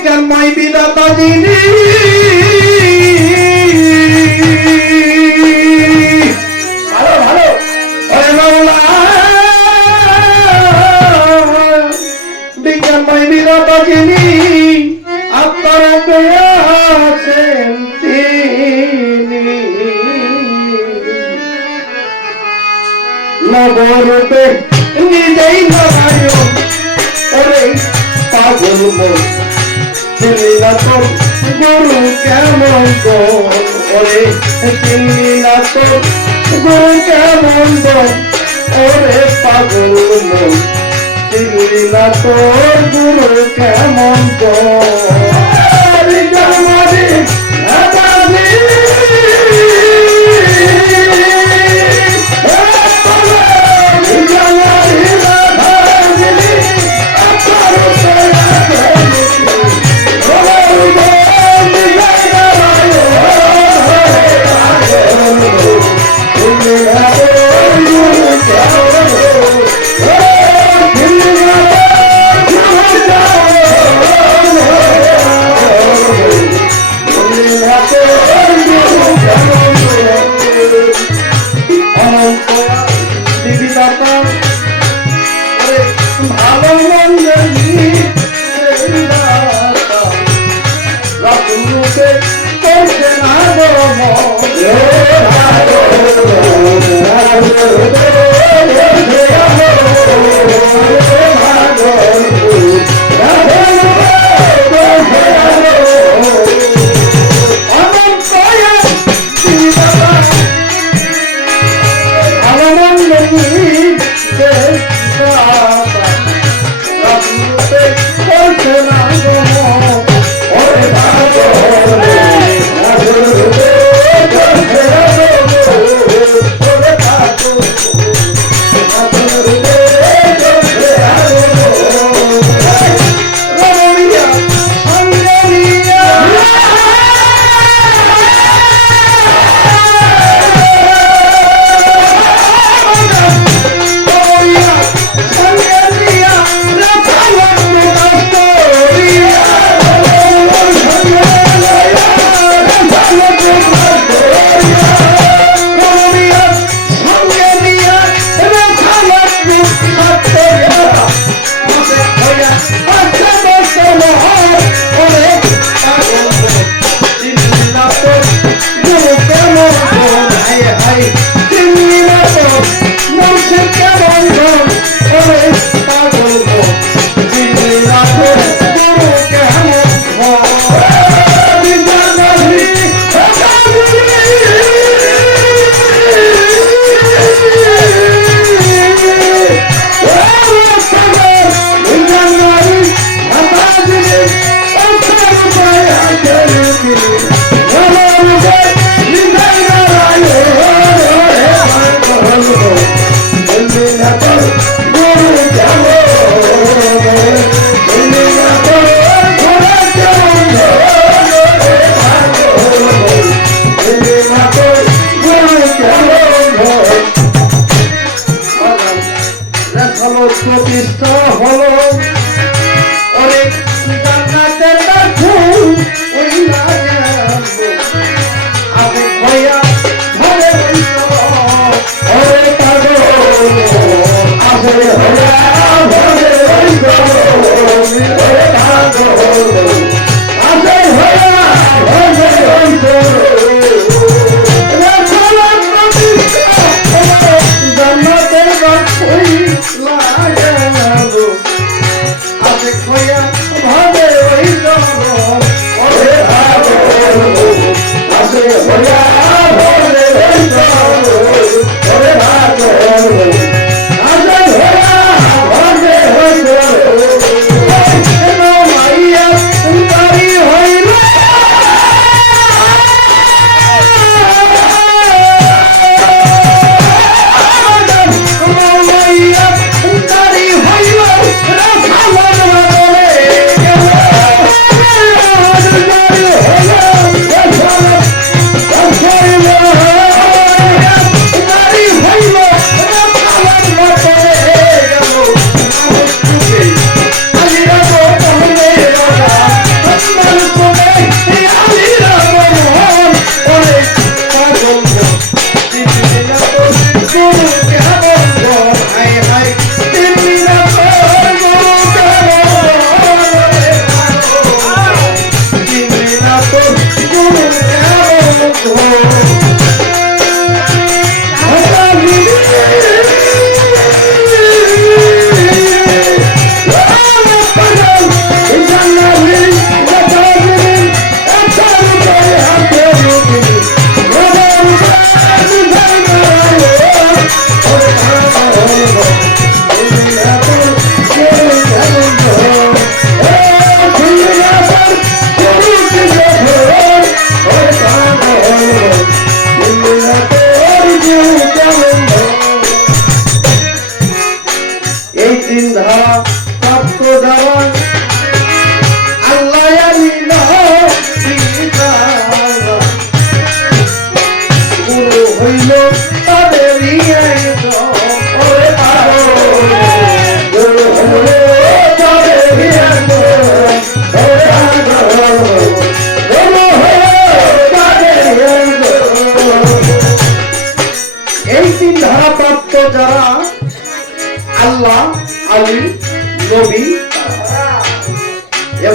বিজ্ঞানময় বিধাতা যিনি ভালো ভালো ওরে মাওলা বিজ্ঞানময় বিধাতা যিনি আপনার আছেন তিনি নবরূপে নিজেই নারায়ণ ওরে পাগল মন চিনি না তো গুরু কেমন ওরে চিনি না তো গুরু কেমন ওরে পাগল মন চিনি না তো গুরু কেমন ভালো রূপে করছে না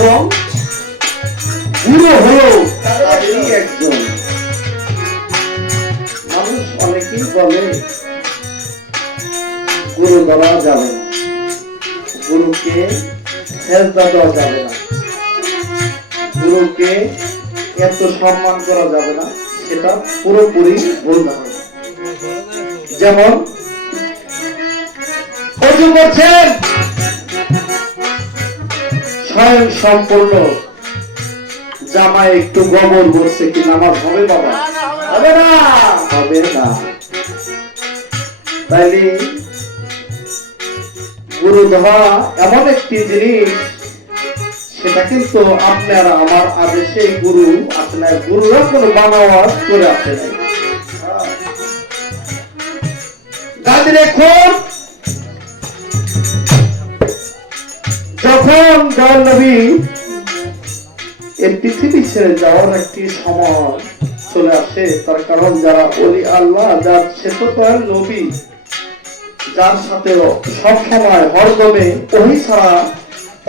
এবং গুরু হলো তাদেরই একজন। মানুষ অনেকেই বলে গুরু দেওয়া যাবে না, গুরুকে সেজদা দেওয়া যাবে না, গুরুকে এত সম্মান করা যাবে না, সেটা পুরোপুরি ভুল ধারণা। যেমন অজু করছেন, স্বয়ং সম্পূর্ণ জামায় একটু গোবর বসছে কি নামাজ হবে বাবা? হবে না, হবে না। তাইলে গুরু দেওয়া এমন একটি জিনিস, সেটা কিন্তু আপনার আমার আদেশে গুরু আসে না, গুরুরা কোনো বানাওয়াজ করে আসে না। গাছ রেখুন, যখন দয়াল নবী এই পৃথিবী ছেড়ে যাওয়ার একটি সময় চলে আসে, তার কারণ যারা ওলি আল্লাহ, যার সে তো দয়াল নবী, যার সাথে সব সময় হরদমে ওহি ছাড়া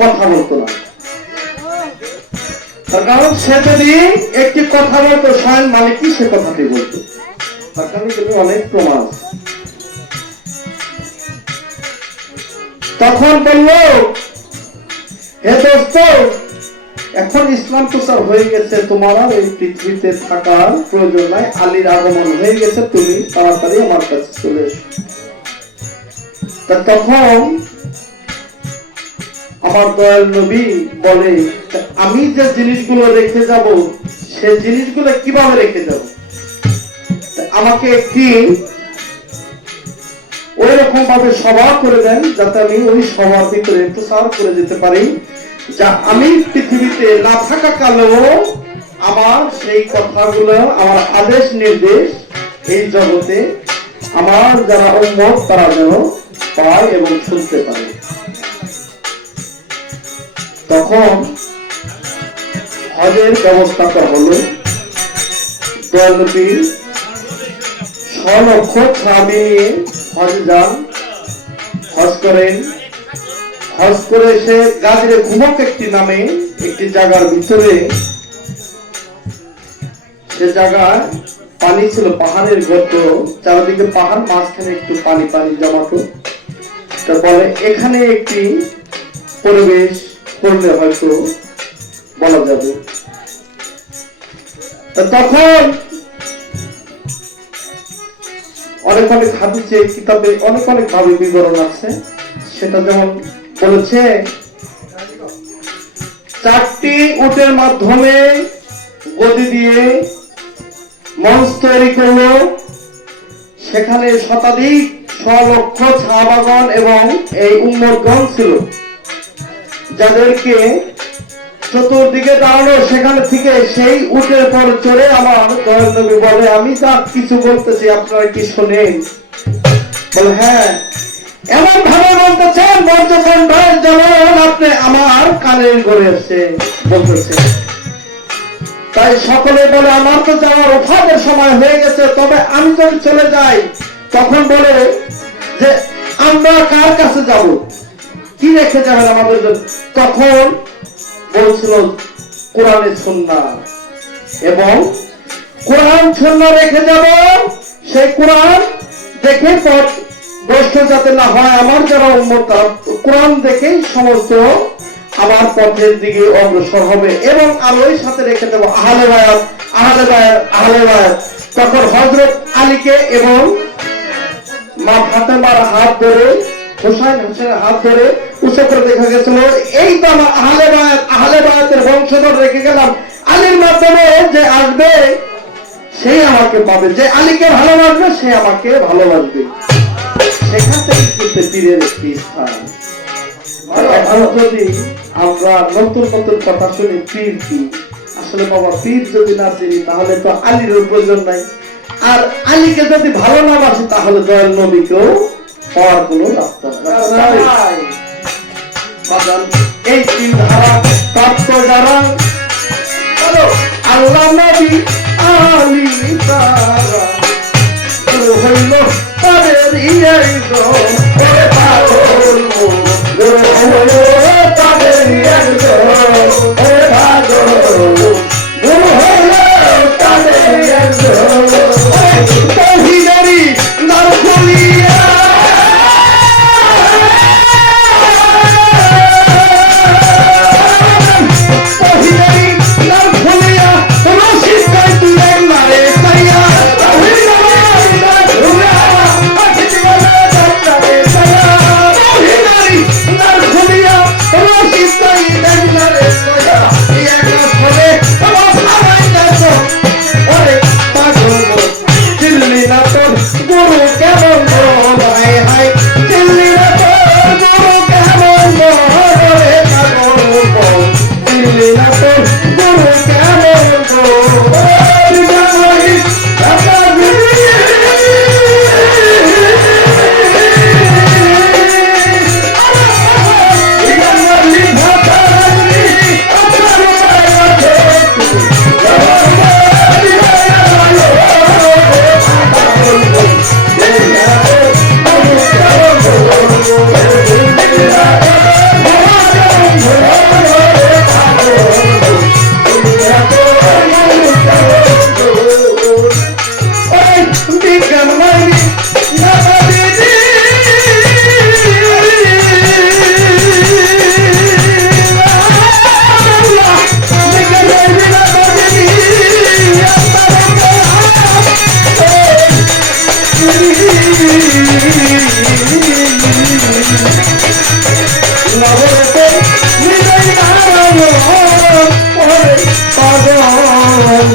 কথা বলতো না। তার কারণ সে যদি একটি কথা বলতো, স্বয়ং মালিকই সে কথাটি বলতো। তার কারণে কিন্তু অনেক প্রমাণ। তখন বলল, হে দোস্ত, এখন ইসলাম প্রচার হয়ে গেছে, তোমার আর এই পৃথিবীতে থাকার প্রয়োজন নাই, আলীর আগমন হয়ে গেছে, তুমি তাড়াতাড়ি আমার কাছে চলে এসো। তখন আমার দয়াল নবী বলে, আমি যে জিনিসগুলো রেখে যাব, সে জিনিসগুলো কিভাবে রেখে যাব? আমাকে একটি ওই রকম ভাবে সভা করে দেন, যাতে আমি ওই সভার ভিতরে প্রচার করে যেতে পারি, যা আমি পৃথিবীতে না থাকা কালেও আমার সেই কথাগুলো, আমার আদেশ নির্দেশ এই জগতে আমার যারা উম্মত তারা যেন পায় এবং শুনতে পারে। তখন হজের ব্যবস্থাটা হলো, দয়াল নবী 6 লক্ষ সাহাবী নিয়ে হজ যান, হজ করেন। হজ করে এসে গাজরে ঘুমক একটি নামে একটি জায়গার ভিতরে, সে জায়গায় পানি ছিল, পাহাড়ের গর্ত, চারিদিকে পাহাড়, মাঝখানে একটু পানি পানি জমাতো। বলে এখানে একটি পরিবেশ করলে হয়তো বলা যাবে। তখন অনেক অনেক হাদিসে কিতাবে অনেক অনেক ভাবে বিবরণ আছে। সেটা যেমন বলেছে, 4টি উটের মাধ্যমে গদি দিয়ে মঞ্চ তৈরি করলো, সেখানে শতাধিক 6 লক্ষ সাহাবাগণ এবং এই উম্মতগণ ছিল, যাদেরকে চতুর্দিকে দাঁড়ানো। সেখানে থেকে সেই উটের পর চড়ে আমার দয়াল নবী বলে, আমি তা কিছু বলতেছি, আপনারা কি শোনেন? বলে হ্যাঁ। এমন ভাবে বলতেছেন বজ্রকণ্ঠের যেমন আপনি আমার কানের ঘরে এসে বলতেছেন। তাই সকলে বলে, আমার তো যাওয়ার ওঠাদের সময় হয়ে গেছে, তবে আমি যদি চলে যাই। তখন বলে যে আমরা কার কাছে যাব, কি রেখে যাবেন আমাদের জন্য? তখন বলছিল কোরআনের সুন্নাহ, এবং কোরআন সুন্নাহ রেখে যাব। সেই কোরআন দেখে পথ ভ্রষ্ট যাতে না হয়, আমার যারা উম্মত কোরআন দেখেই সমস্ত আমার পথের দিকে অগ্রসর হবে, এবং আলোর সাথে রেখে দেবো আহলে বায়াত, আহলে বায়াত, আহলে বায়াত। তখন হযরত আলীকে এবং মা ফাতেমার হাত ধরে, হুসাইন হোসেনের হাত ধরে উঁচু করে দেখা গেছিল, এই তো আমার আহলে বায়াত, আহলে বায়াতের বংশধর রেখে গেলাম। আলীর মাধ্যমে যে আসবে সেই আমাকে পাবে, যে আলীকে ভালোবাসবে সে আমাকে ভালোবাসবে। সেখান থেকে কিন্তু পীরের একটি স্থান। এখন যদি আমরা নতুন নতুন কথা শুনি, পীর কি? আসলে বাবা, পীর যদি না চিনি তাহলে তো আলীর প্রয়োজন নাই। আর আলীকে যদি ভালো না বাসি, তাহলে দয়াল নবীকেও পাওয়ার কোনো রাস্তা নাই। এই তিন ধারা প্রাপ্ত যারা, আল্লাহ নবী আলী তারা হইল তাদের ইয়েই গো, ওরে পাগল তাদের ইয়েই গো। তোর গুরু কেমন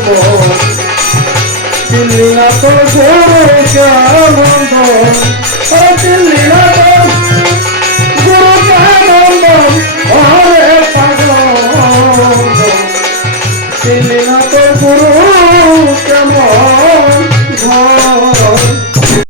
গো দিল্লি না তো গুরু কেমন গো দিল্লি না তো